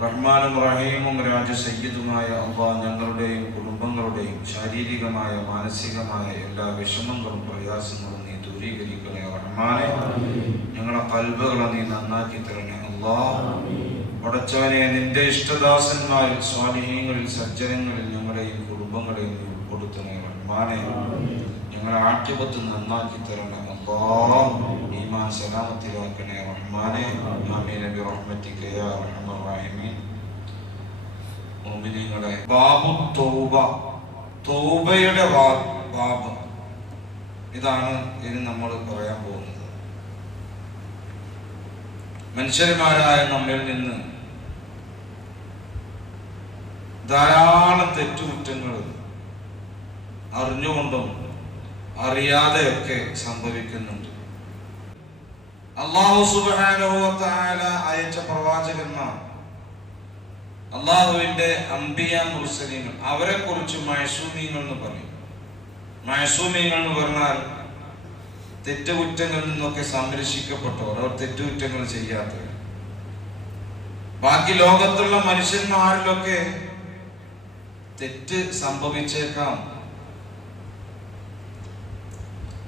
റഹ്മാനും റഹീമും രാജ സയ്യിദുമായ അള്ളാഹ് ഞങ്ങളുടെയും കുടുംബങ്ങളുടെയും ശാരീരികമായ മാനസികമായ എല്ലാ വിഷമങ്ങളും പ്രയാസങ്ങളും നീ ദൂരീകരിക്കണേ റഹ്മാനെ. ഞങ്ങളെ കൽബുകളെ നീ നന്നാക്കി തരണേ അള്ളാഹ് ഉടച്ചവനെ നിന്റെ ഇഷ്ടദാസന്മാരിൽ സ്വാധീനങ്ങളിൽ സജ്ജനങ്ങളിൽ ഞങ്ങളുടെയും കുടുംബങ്ങളെയും ഉൾപ്പെടുത്തണേ റഹ്മാനെ. ഞങ്ങളെ ആക്ഷേപത്ത് നന്നാക്കി തരണേ അള്ളാഹ് ഈമാൻ സലാമത്തിലാക്കണേ റഹ്മാനെ. ആമീൻ. നബി റഹ്മത്തിക യാ അർഹമർ റഹീമീൻ. മുഅ്മിനീങ്ങളെ ബാബു തൗബ. തൗബയുടെ ബാ- ബാബ്. ഇതാണ് ഇനി നമ്മൾ പറയാൻ പോകുന്നത്. മനുഷ്യന്മാരായ നമ്മിൽ നിന്ന് ധാരാളം തെറ്റുകുറ്റങ്ങൾ അറിഞ്ഞുകൊണ്ടും അറിയാതെയൊക്കെ സംഭവിക്കുന്നുണ്ട്. അള്ളാഹു തആല അയച്ച പ്രവാചകന്മാർ അള്ളാഹുവിന്റെ അംബിയ മുർസലീങ്ങൾ അവരെ കുറിച്ച് മഴസൂമിങ്ങൾ എന്ന് പറയും. മഴസൂമിങ്ങൾ എന്ന് പറഞ്ഞാൽ തെറ്റുകുറ്റങ്ങളിൽ നിന്നൊക്കെ സംരക്ഷിക്കപ്പെട്ടവർ അവർ തെറ്റുകുറ്റങ്ങൾ ചെയ്യാത്തവർ. ബാക്കി ലോകത്തുള്ള മനുഷ്യന്മാരിലൊക്കെ തെറ്റ് സംഭവിച്ചേക്കാം.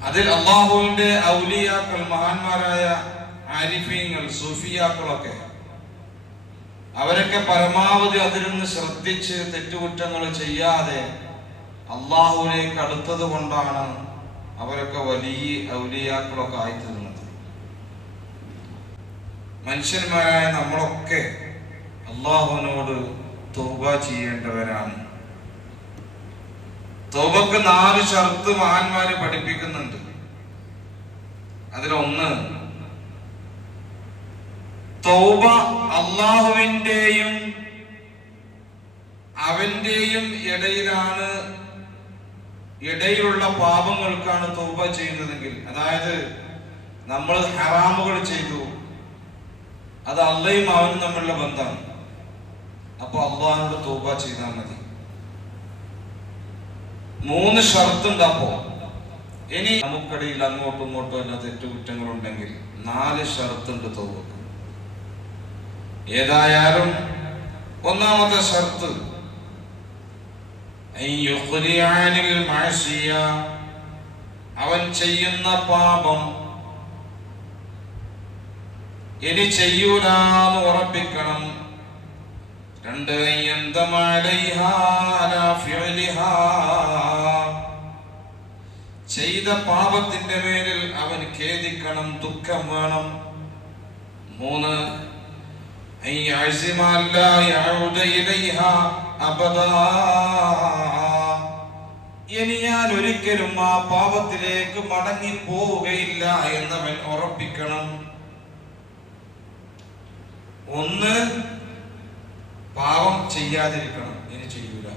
അതിൽ അള്ളാഹുവിന്റെ ഔലിയാക്കൾ മഹാന്മാരായ ആരിഫീങ്ങൾ സൂഫിയാക്കളൊക്കെ അവരൊക്കെ പരമാവധി അതിൽ നിന്ന് ശ്രദ്ധിച്ച് തെറ്റുകുറ്റങ്ങൾ ചെയ്യാതെ അള്ളാഹുവിലേക്ക് അടുത്തത് കൊണ്ടാണ് അവരൊക്കെ വലിയ ഔലിയാക്കളൊക്കെ ആയിത്തീർന്നത്. മനുഷ്യന്മാരായ നമ്മളൊക്കെ അള്ളാഹുവിനോട് തോബ ചെയ്യേണ്ടവരാണ്. തോബക്ക് നാല് ഷർത്ത് മഹാന്മാര് പഠിപ്പിക്കുന്നുണ്ട്. അതിലൊന്ന് തൗബ അള്ളാഹുവിന്റെയും അവന്റെയും ഇടയിലാണ് ഇടയിലുള്ള പാപങ്ങൾക്കാണ് തൗബ ചെയ്യുന്നതെങ്കിൽ അതായത് നമ്മൾ ഹറാമുകൾ ചെയ്തു അത് അള്ളയും അവനും തമ്മിലുള്ള ബന്ധമാണ്. അപ്പോൾ അള്ളാഹിനോട് തൗബ ചെയ്താൽ മതി. മൂന്ന് ഷർത്തുണ്ട് അപ്പോ ഇനി നമുക്കിടയിൽ അങ്ങോട്ടും ഇങ്ങോട്ടും അല്ല തെറ്റുകുറ്റങ്ങളുണ്ടെങ്കിൽ നാല് ഷർത്തുണ്ട് തൗബക്ക്. ഏതായാലും ഒന്നാമത്തെ ഷർത്ത്. അവൻ ചെയ്യുന്ന പാപം ഇനി ചെയ്യൂലാന്ന് ഉറപ്പിക്കണം രണ്ട്. ചെയ്ത പാപത്തിന്റെ പേരിൽ അവൻ ഖേദിക്കണം ദുഃഖം വേണം മൂന്ന് أن يعزم أن لا يعود إليها أبدا ഇനി ഞാൻ ഒരിക്കലും ആ പാപത്തിലേക്ക് മടങ്ങി പോവുകയില്ല എന്നവൻ ഉറപ്പിക്കണം ഒന്ന് പാപം ചെയ്യാതിരിക്കണം ഇനി ചെയ്യൂല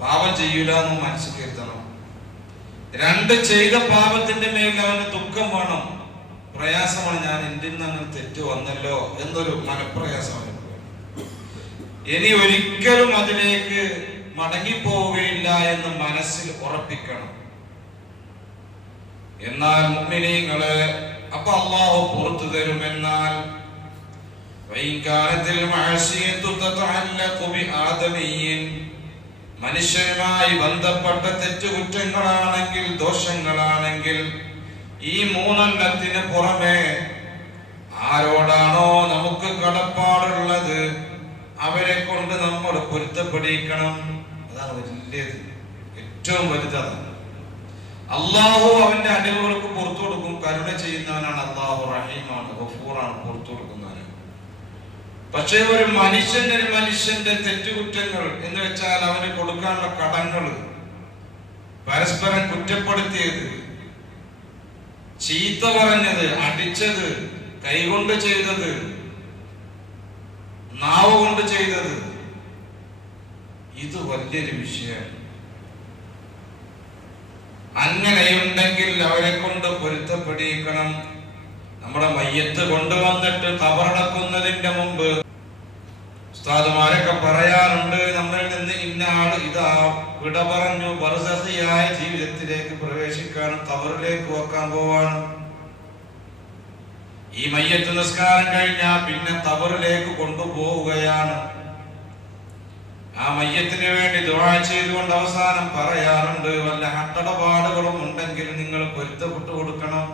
പാപം ചെയ്യൂല എന്ന് മനസ്സിൽ കരുതണം രണ്ട് ചെയ്ത പാപത്തിന്റെ മേൽ അവന് ദുഃഖം വേണം പ്രയാസമാണ് ഞാൻ എന്റെ നിന്ന് അങ്ങനെ തെറ്റ് വന്നല്ലോ എന്നൊരു മനപ്രയാസമാണ്. ഇനി ഒരിക്കലും അതിലേക്ക് മടങ്ങിപ്പോവുകയില്ല എന്ന് മനസ്സിൽ ഉറപ്പിക്കണം. എന്നാൽ മുഅ്മിനീങ്ങൾ അപ്പൊ അള്ളാഹു പുറത്തു തരുമെന്നാൽ വൈകാലത്തിൽ മനുഷ്യരുമായി ബന്ധപ്പെട്ട തെറ്റുകുറ്റങ്ങളാണെങ്കിൽ ദോഷങ്ങളാണെങ്കിൽ ഈ മൂന്നെണ്ണത്തിന് പുറമെ ആരോടാണോ നമുക്ക് കടപ്പാടുള്ളത് അവരെ കൊണ്ട് നമ്മൾ പൊരുത്തപ്പെടിക്കണം. അതാണ് വലിയത്. ഏറ്റവും വലുതാണ് അള്ളാഹു അവന്റെ അനുഭവങ്ങൾക്ക് പുറത്തു കൊടുക്കും. കരുണ ചെയ്യുന്നവനാണ് അള്ളാഹു റഹീമാണ് ഗഫൂറാണ് പുറത്തു കൊടുക്കുന്നവന്. പക്ഷേ ഒരു മനുഷ്യന്റെ ഒരു മനുഷ്യന്റെ തെറ്റുകുറ്റങ്ങൾ എന്ന് വെച്ചാൽ അവന് കൊടുക്കാനുള്ള കടങ്ങൾ പരസ്പരം കുറ്റപ്പെടുത്തിയത് ചീത്ത പറഞ്ഞത് അടിച്ചത് കൈകൊണ്ട് ചെയ്തത് നാവ് കൊണ്ട് ചെയ്തത്. ഇത് വലിയൊരു വിഷയമാണ്. അങ്ങനെയുണ്ടെങ്കിൽ അവരെ കൊണ്ട് പൊരുത്തപ്പെടിയിക്കണം. നമ്മുടെ മയ്യത്ത് കൊണ്ടുവന്നിട്ട് കബറടക്കുന്നതിന്റെ മുമ്പ് ഉസ്താദുമാരൊക്കെ പറയാറുണ്ട് നമ്മളിൽ നിന്ന് ഇന്ന ഇതാ വിട പറഞ്ഞു ബർസസിയായ ജീവിതത്തിലേക്ക് പ്രവേശിക്കാനും തവറിലേക്ക് വെക്കാൻ പോവാണ്. ഈ മയ്യത്ത് നിസ്കാരം കഴിഞ്ഞാൽ പിന്നെ തവറിലേക്ക് കൊണ്ടുപോവുകയാണ്. ആ മയ്യത്തിന് വേണ്ടി ദുആ ചെയ്തുകൊണ്ട് അവസാനം പറയാറുണ്ട് വല്ല ഹട്ടടപാടുകളും ഉണ്ടെങ്കിൽ നിങ്ങൾ പൊരുത്തപ്പെട്ടു കൊടുക്കണം.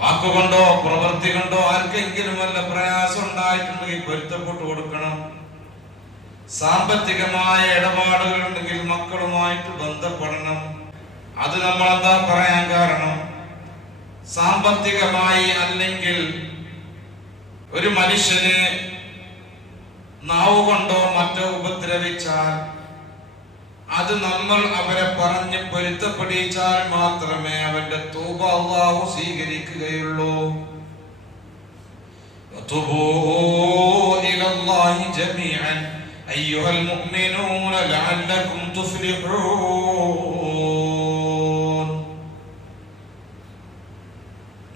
വാക്കുകൊണ്ടോ പ്രവൃത്തി കൊണ്ടോ ആർക്കെങ്കിലും വല്ല പ്രയാസം ഉണ്ടായിട്ടുണ്ടെങ്കിൽ പൊരുത്തപ്പെട്ടു കൊടുക്കണം. സാമ്പത്തികമായ ഇടപാടുകളുണ്ടെങ്കിൽ മക്കളുമായിട്ട് ബന്ധപ്പെടണം. അത് നമ്മൾ എന്താ പറയാൻ കാരണം? സാമ്പത്തികമായി അല്ലെങ്കിൽ ഒരു മനുഷ്യന് നാവ് കൊണ്ടോ മറ്റോ ഉപദ്രവിച്ചാൽ അത് നമ്മൾ അവരെ പറഞ്ഞ് പൊരുത്തപ്പെടിച്ചാൽ മാത്രമേ അവന്റെ തൂബ അള്ളാഹു സ്വീകരിക്കുകയുള്ളൂ. ജമീഅൻ. أيها المؤمنون لعلكم تفلحون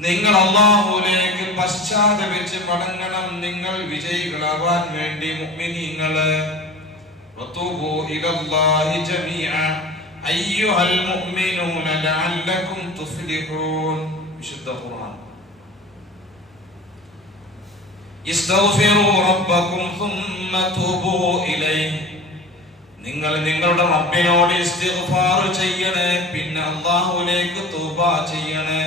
നിങ്ങൾ അള്ളാഹുലേക്ക് പശ്ചാത്തപിച്ച് മടങ്ങണം നിങ്ങൾ വിജയികളാവാൻ വേണ്ടി മുഅ്മിനീങ്ങള് وتوبوا إلى الله جميعا أيها المؤمنون لعلكم تفلحون വിശുദ്ധ ഖുർആൻ ഇസ്തഗ്ഫിറു റബ്ബകും ഫുമ്മ തൂബു ഇലൈഹി. നിങ്ങൾ നിങ്ങളുടെ റബ്ബിനോട് ഇസ്തിഗ്ഫാർ ചെയ്യണേ പിന്നെ അല്ലാഹുവിലേക്ക് തൗബ ചെയ്യണേ.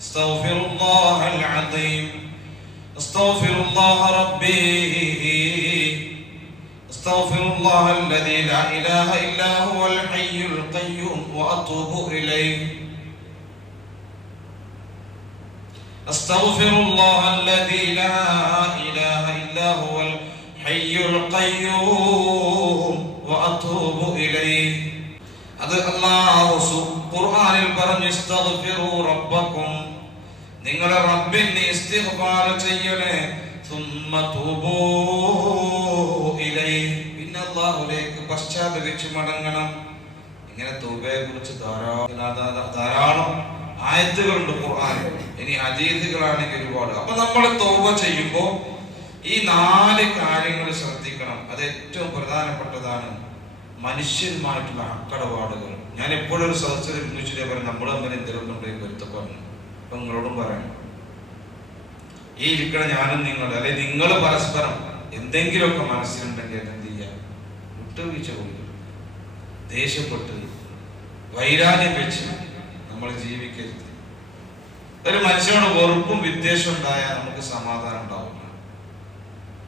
അസ്തഗ്ഫിറുല്ലാഹൽ അദീം അസ്തഗ്ഫിറുല്ലാഹ റബ്ബീ. അസ്തഗ്ഫിറുല്ലാഹ അൽദീ ലാ ഇലാഹ ഇല്ലാ ഹുവൽ ഹയ്യുൽ ഖയ്യൂം വഅതൂബു ഇലൈഹി. أستغفر الله الذي لا إله إلا هو الحي القيوم وأتوب إليه അത് അള്ളാഹു സു- ഖുർആനിൽ പറഞ്ഞു ഇസ്തഗ്ഫിറു റബ്ബക്കും നിങ്ങളെ റബ്ബിന് ഇസ്തിഗ്ഫാർ ചെയ്യണേ സുമ്മ തൂബൂ ഇലൈഹി പിന്നെ അള്ളാഹുലേക്ക് പശ്ചാത്തപിച്ച് മടങ്ങണം ഇങ്ങനെ തൗബയെ കുറിച്ച് ധാരാളം ധാരാളം ആയത്തുകളുണ്ട് ഖുർആനിൽ ഇനി ഹദീസുകളാണെങ്കിൽ ഒരുപാട്. അപ്പൊ നമ്മൾ തോവ ചെയ്യുമ്പോൾ ഈ നാല് കാര്യങ്ങൾ ശ്രദ്ധിക്കണം. അത് ഏറ്റവും പ്രധാനപ്പെട്ടതാണ് മനുഷ്യരുമായിട്ടുള്ള അക്കടപാടുകൾ. ഞാൻ എപ്പോഴും ഒരു സദസ്സിൽ ഒരുമിച്ചിട്ടേ പറയും നമ്മൾ അങ്ങനെ എന്തെങ്കിലും ഉണ്ടെങ്കിൽ പറഞ്ഞു അപ്പൊ നിങ്ങളോടും പറയണം ഈ ഇരിക്കണ ഞാനും നിങ്ങൾ അല്ലെ നിങ്ങൾ പരസ്പരം എന്തെങ്കിലുമൊക്കെ മനസ്സിലുണ്ടെങ്കിൽ എന്ത് ചെയ്യാം? വിട്ടുവീഴ്ച കൊടുക്കും ദേഷ്യപ്പെട്ട് വൈരാഗ്യം വെച്ച് നമ്മൾ ജീവിക്കരുത്. ഒരു മനുഷ്യനോട് വെറുപ്പും വിദ്വേഷം ഉണ്ടായാൽ നമുക്ക് സമാധാനം ഉണ്ടാവില്ല.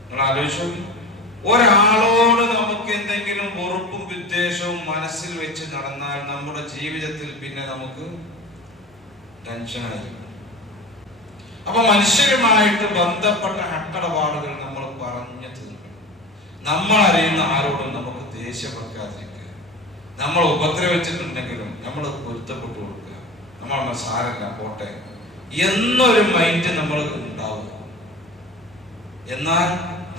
നിങ്ങൾ ആലോചിച്ചു. ഒരാളോട് നമുക്ക് എന്തെങ്കിലും വെറുപ്പും വിദ്വേഷവും മനസ്സിൽ വെച്ച് നടന്നാൽ നമ്മുടെ ജീവിതത്തിൽ പിന്നെ നമുക്ക് ടെൻഷനായിരിക്കും അപ്പൊ മനുഷ്യരുമായിട്ട് ബന്ധപ്പെട്ട അക്കടപാടുകൾ നമ്മൾ പറഞ്ഞു തീർക്കണം. നമ്മൾ അറിയുന്ന ആരോടും നമുക്ക് ദേഷ്യം വെക്കാതിരിക്കുക. നമ്മൾ ഉപദ്രവിച്ചിട്ടുണ്ടെങ്കിലും നമ്മൾ പൊരുത്തപ്പെട്ടു നമ്മൾ സാരല്ല പോട്ടെ എന്നൊരു മൈൻഡ് നമ്മൾ ഉണ്ടാവുക എന്നാൽ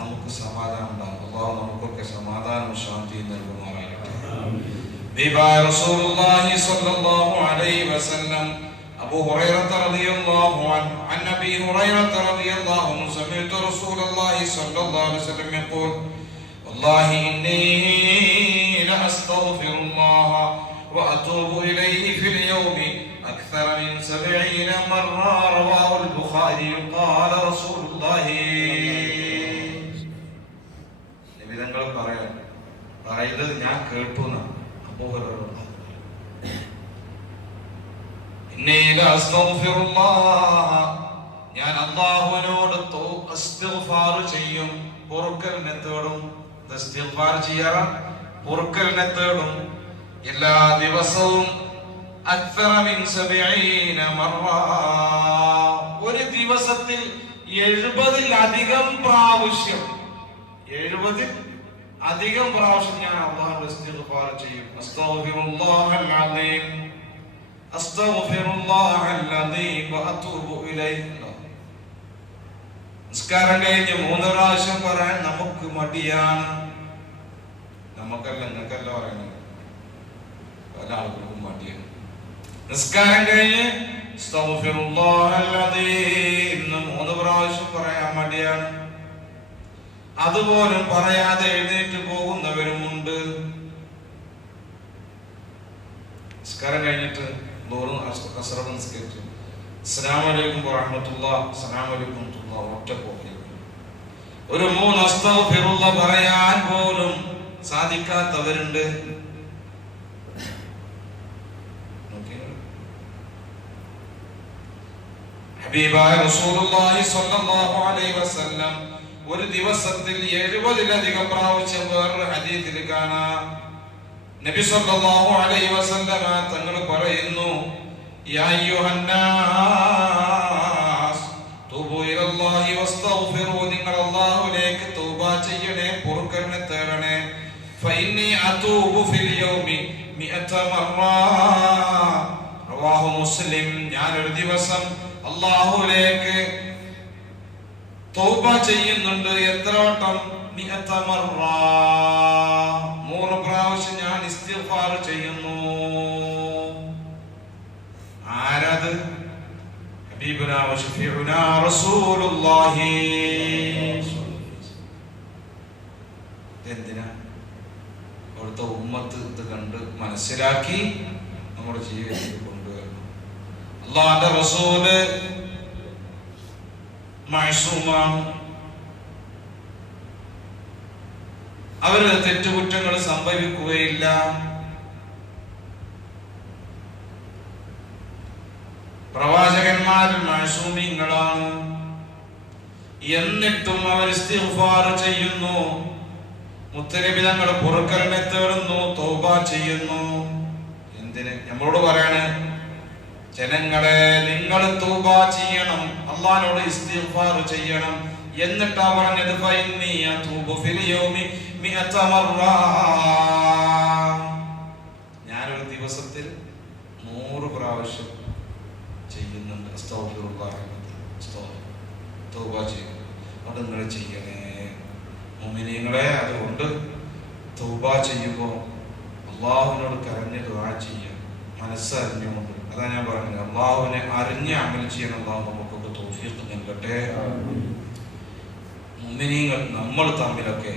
നമുക്ക് സമാധാനം ഉണ്ടാകും അള്ളാഹു നമുക്കൊക്കെ സമാധാനവും ശാന്തിയും നൽകുമാറാകട്ടെ ബിബാ റസൂലുള്ളാഹി സ്വല്ലല്ലാഹു അലൈഹി വസല്ലം أبو هريرة رضي الله عنه عن أبي هريرة رضي الله عنه سمعت رسول الله صلى الله عليه وسلم يقول والله إني لأستغفر الله وأتوب إليه في اليوم أكثر من سبعين مرة رواه البخاري قال رسول الله നിബിധങ്ങൾ പറയാം പറയുന്നത് ഞാൻ കേട്ടു എന്നാണ് അബൂ ഹുറൈറ ഇന്നി ലഅസ്തഗ്ഫിറുല്ലാഹ്. ഞാൻ അള്ളാഹുവിനോട് തൗ- ഇസ്തിഗ്ഫാർ ചെയ്യും പൊറുക്കലിനെ തേടും ഇത് ഇസ്തിഗ്ഫാർ ചെയ്യാറ പൊറുക്കലിനെ തേടും എല്ലാ ദിവസവും ഒരു ദിവസത്തിൽ എഴുപതിലധികം പ്രാവശ്യം എഴുപതിൽ അധികം പ്രാവശ്യം ഞാൻ അള്ളാഹു ഇസ്തിഗ്ഫാർ ചെയ്യും. അസ്തഗ്ഫിറുല്ലാഹൽ അലീം അസ്തഗ്ഫിറുല്ലാഹൽ അലീം വഅതൂബു ഇലൈഹി നിസ്കാരം കഴിഞ്ഞ് മൂന്ന് പ്രാവശ്യം പറയാൻ നമുക്ക് മടിയാണ്. നമുക്കല്ല നിങ്ങൾക്കല്ല പറയുന്നത്. പല ആളുകൾക്കും മടിയാണ്. നിസ്കാരം കഴിഞ്ഞ് അസ്തഗ്ഫിറുല്ലാഹൽ മൂന്ന് പ്രാവശ്യം പറയാൻ മടിയാണ്. അതുപോലും പറയാതെ എഴുന്നേറ്റ് പോകുന്നവരുമുണ്ട് നിസ്കാരം കഴിഞ്ഞിട്ട് ദൂരം അസ്രവ് നിസ്കരിച്ചു. അസ്സലാമലൈക്കും വറഹ്മത്തുള്ളാ അസ്സലാമലൈക്കും ഒറ്റ പോക്കിൽ. ഒരു മൂന്ന് പറയാൻ പോലും സാധിക്കാത്തവരുണ്ട് നോക്കിയേ. ഹബീബായ റസൂലുള്ളാഹി സ്വല്ലല്ലാഹു അലൈഹി വസല്ലം ഒരു ദിവസത്തിൽ എഴുപതിലധികം പ്രാവശ്യം വേറൊരു ഹദീത്തിൽ കാണാം. നബി സല്ലല്ലാഹു അലൈഹി വസല്ലമ തങ്ങൾ പറയുന്നു യാ അയ്യുഹന്നാസ് തൂബു ഇലല്ലാഹി വസ്തഗ്ഫിറു നിങ്ങൾ അല്ലാഹുവിലേക്ക് തൗബ ചെയ്യണേ പൊറുക്കലിനെ തേടണേ. ഫഇന്നി അതൂബു ഫിൽ യൗമി മിഅത മറ റവാഹു മുസ്ലിം ഞാൻ ഒരു ദിവസം അല്ലാഹുവിലേക്ക് തൗബ ചെയ്യുന്നുണ്ട്. എത്ര വട്ടം? നൂറ് പ്രാവശ്യം ഞാൻ ഇസ്തിഗ്ഫാർ ചെയ്യുന്നു. ആരത്? ഹബീബുനാ വശഫീഉനാ റസൂലുള്ളാഹി. ഇതെന്തിനാ? അവിടുത്തെ ഉമ്മത്ത് ഇത് കണ്ട് മനസ്സിലാക്കി നമ്മുടെ ജീവിതത്തിൽ അള്ളാന്റെ റസൂൽ മഴസൂമാണ് അവർ തെറ്റുകുറ്റങ്ങൾ സംഭവിക്കുകയില്ല. പ്രവാചകന്മാരിൽ മഴസൂമിങ്ങളാണ് എന്നിട്ടും അവർ ചെയ്യുന്നു. മുത്തരബിതങ്ങൾ തങ്ങൾ പൊറുക്കലിനെ തേടുന്നു തൗബ ചെയ്യുന്നു. എന്തിന്? നമ്മളോട് പറയാണ് ജനങ്ങളെ നിങ്ങൾ തൗബ ചെയ്യണം അള്ളാഹിനോട് ഇസ്തിഗ്ഫാർ ചെയ്യണം എന്നിട്ടാ പറഞ്ഞത് അതൂബു ഫിൽ യൗമി മറ ഞാനൊരു ദിവസത്തിൽ നൂറ് പ്രാവശ്യം ചെയ്യുന്നുണ്ട്. അസ്തഗ്ഫിറുല്ലാഹ് തൗബ അത് നിങ്ങൾ ചെയ്യണേ. മുഅ്മിനീങ്ങളെ അതുകൊണ്ട് തൗബ ചെയ്യുമ്പോൾ അള്ളാഹുവിനോട് കരഞ്ഞ് ദുആ ചെയ്യുക മനസ്സറിഞ്ഞുകൊണ്ട് അതാ ഞാൻ പറഞ്ഞത്. അള്ളാഹുവിനെ അറിഞ്ഞ് അമൽ ചെയ്യാൻ അള്ളാഹു നമുക്കൊക്കെ തോഫീക്ക് നൽകട്ടെ. മുമ്പിനീങ്ങൾ നമ്മൾ തമ്മിലൊക്കെ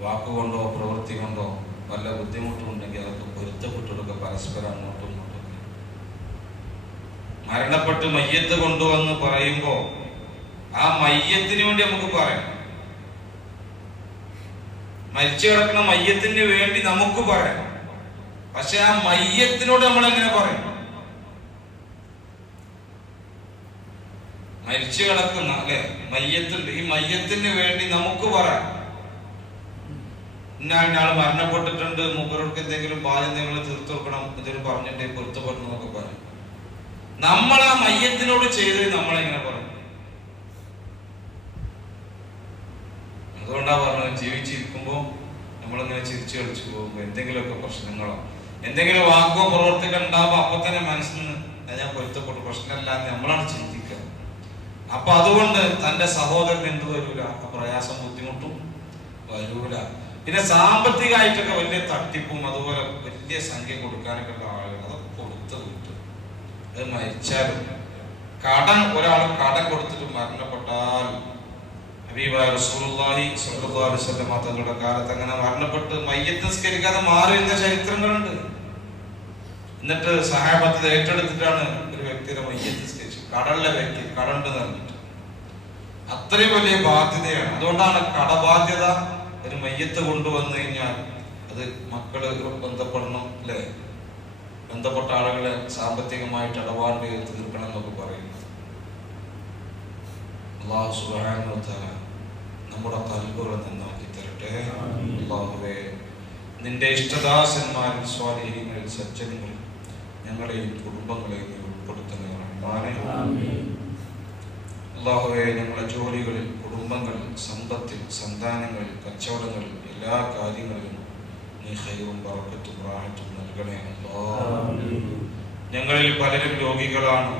വാക്കുകൊണ്ടോ പ്രവൃത്തി കൊണ്ടോ വല്ല ബുദ്ധിമുട്ടുണ്ടെങ്കിൽ അതൊക്കെ പൊരുത്തപ്പെട്ടൊക്കെ പരസ്പരം അങ്ങോട്ടും ഇങ്ങോട്ടും. മരണപ്പെട്ട് മയ്യത്ത് കൊണ്ടുവന്ന് പറയുമ്പോൾ ആ മയ്യത്തിന് വേണ്ടി നമുക്ക് പറയാം. മരിച്ചു കിടക്കുന്ന മയ്യത്തിന് വേണ്ടി നമുക്ക് പറയാം. പക്ഷെ ആ മയ്യത്തിനോട് നമ്മൾ എങ്ങനെ പറയും? മരിച്ചു കിടക്കുന്ന അല്ലെ? മയ്യത്തുണ്ട്. ഈ മയ്യത്തിന് വേണ്ടി നമുക്ക് പറയാം. ഇന്ന ആൾ മരണപ്പെട്ടിട്ടുണ്ട്. മൂപ്പരോർക്ക് എന്തെങ്കിലും ബാധ്യത എന്തെങ്കിലും തീർത്തു കൊടുക്കണം എന്തെങ്കിലും പറഞ്ഞിട്ട് പൊരുത്തപ്പെടണം എന്നൊക്കെ പറയും. നമ്മൾ ആ മയ്യത്തിനോട് ചെയ്ത് നമ്മളെങ്ങനെ പറയും. അതുകൊണ്ടാ പറഞ്ഞത് ജീവിച്ചിരിക്കുമ്പോ നമ്മളിങ്ങനെ ചിരിച്ചു കളിച്ചു പോകുമ്പോ എന്തെങ്കിലുമൊക്കെ പ്രശ്നങ്ങളോ എന്തെങ്കിലും വാക്കോ പ്രവർത്തിക്കണ്ടാവോ അപ്പൊ തന്നെ മനസ്സിന് "അത് ഞാൻ പൊരുത്തപ്പെട്ടു. പ്രശ്നമല്ലാതെ നമ്മളാണ് ചിന്തിക്കുക അപ്പൊ അതുകൊണ്ട് തന്റെ സഹോദരൻ എന്ത് വരൂല പ്രയാസം ബുദ്ധിമുട്ടും വരൂല. പിന്നെ സാമ്പത്തികമായിട്ടൊക്കെ വലിയ തട്ടിപ്പും അതുപോലെ വലിയ സംഖ്യ കൊടുക്കാനൊക്കെ ഉള്ള ആളുകൾ അതൊക്കെ കൊടുത്ത് കിട്ടും അത് മരിച്ചാലും കടം ഒരാൾ കടം കൊടുത്തിട്ട് മരണപ്പെട്ടാൽ ഹബീബായ റസൂലുള്ളാഹി അലൈഹി വസല്ലം തങ്ങളുടെ കാലത്ത് അങ്ങനെ മരണപ്പെട്ട് മയ്യത്ത് നിസ്കരിക്കാതെ മാറി വരുന്ന ചരിത്രങ്ങളുണ്ട്. എന്നിട്ട് സഹാബത്ത് ഏറ്റെടുത്തിട്ടാണ് ഒരു വ്യക്തിയുടെ മയ്യത്ത് കടലിലെ വ്യക്തി കടണ്ട് തന്നിട്ട് അത്രയും വലിയ ബാധ്യതയാണ്. അതുകൊണ്ടാണ് കടബാധ്യത ഒരു മയ്യത്ത് കൊണ്ടുവന്നു കഴിഞ്ഞാൽ അത് മക്കൾ ബന്ധപ്പെടണം അല്ലേ ബന്ധപ്പെട്ട ആളുകളെ സാമ്പത്തികമായിട്ട് ഇടപാട് തീർക്കണം എന്നൊക്കെ പറയുന്നത് അള്ളാഹു തആല നമ്മുടെ കൽബുകൾ നന്നാക്കി തരട്ടെ. അള്ളാഹുവേ നിന്റെ ഇഷ്ടദാസന്മാരിൽ സ്വാധീനങ്ങളിൽ സജ്ജനങ്ങളിൽ ഞങ്ങളെയും കുടുംബങ്ങളെയും ഉൾപ്പെടുത്തണേ അള്ളാഹുവെ ഞങ്ങളുടെ ജോലികളിൽ കുടുംബങ്ങളിൽ സമ്പത്തിൽ സന്താനങ്ങളിൽ കച്ചവടങ്ങളിൽ എല്ലാ കാര്യങ്ങളിലും നീ ഹൈറും പറക്കത്തും റാഹത്തും നൽകണേ ഞങ്ങളിൽ പലരും രോഗികളാണ്.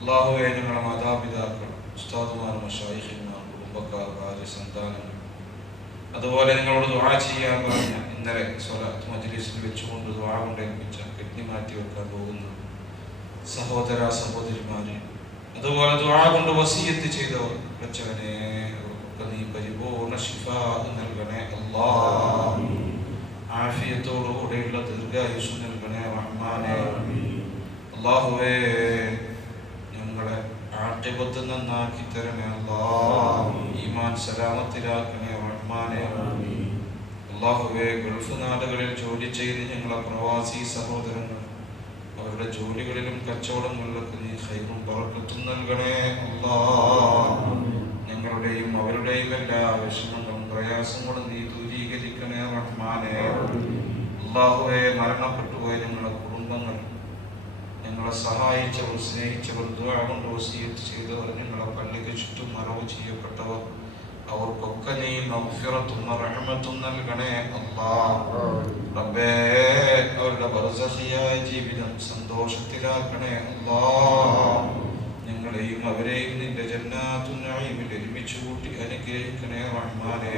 അള്ളാഹുവെ ഞങ്ങളുടെ മാതാപിതാക്കൾ ഉസ്താദുമാർ മഷായിഖന്മാർ കുടുംബക്കാർ ഭാര്യ സന്താനങ്ങൾ. അതുപോലെ നിങ്ങളോട് ദുആ ചെയ്യാൻ പറഞ്ഞ ഇന്നലെ സ്വലാത്ത് മജ്ലിസിൽ വെച്ചുകൊണ്ട് ദുആ കൊണ്ട് ഏൽപ്പിച്ച കിഡ്നി മാറ്റി വെക്കാൻ പോകുന്ന സഹോദര സഹോദരിമാരെ അതുപോലെ ദുആ കൊണ്ട് വസീയത്ത് ചെയ്തവർ വെച്ചവനെ നീ പരിപൂർണ ശിഫ നൽകണേ അല്ലാ. ആഫിയത്തോടുകൂടെയുള്ള ദീർഘായുസ് നൽകണേ റഹ്മാനെ. അള്ളാഹുവേ നന്നാക്കി തരണേ അല്ലാ. ഈമാൻ സലാമത്തിലാക്കണേ റഹ്മാനെ. അള്ളാഹുവേ ഗൾഫ് നാടുകളിൽ ജോലി ചെയ്ത് ഞങ്ങളെ പ്രവാസി സഹോദരങ്ങൾ അവരുടെ ജോലികളിലും കച്ചവടങ്ങളിലും നീ ഹൈറും പറക്കത്തും നൽകണേ ഞങ്ങളുടെയും അവരുടെയും എല്ലാ വിഷമങ്ങളും പ്രയാസങ്ങളും നീ ദൂരീകരിക്കണേ റഹ്മാനെ. അള്ളാഹുവെ മരണപ്പെട്ടു പോയ ഞങ്ങളുടെ കുടുംബങ്ങൾ ഞങ്ങളെ സഹായിച്ചവർ സ്നേഹിച്ചവർ ദുആ കൊണ്ട് വസീയത്ത് ചെയ്തവർ ഞങ്ങളെ പള്ളിക്ക് ചുറ്റും മറവ് ചെയ്യപ്പെട്ടവർ അവർക്കൊക്കെ നീ മൗഫിറത്തുന്ന റഹമത്തും നൽകണേ അല്ലാ. റബ്ബേ അവരുടെ ബർസഹിയായ ജീവിതം സന്തോഷത്തിലാക്കണേ അല്ലാ. ഞങ്ങളെയും അവരെയും നിന്റെ ജന്നാത്തുന്നയിമിൽ ഒരുമിച്ച് കൂട്ടി അനുഗ്രഹിക്കണേ റഹ്മാനെ.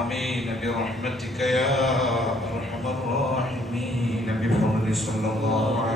آمين برحمتك يا أرحم الراحمين بفضل صلى الله عليه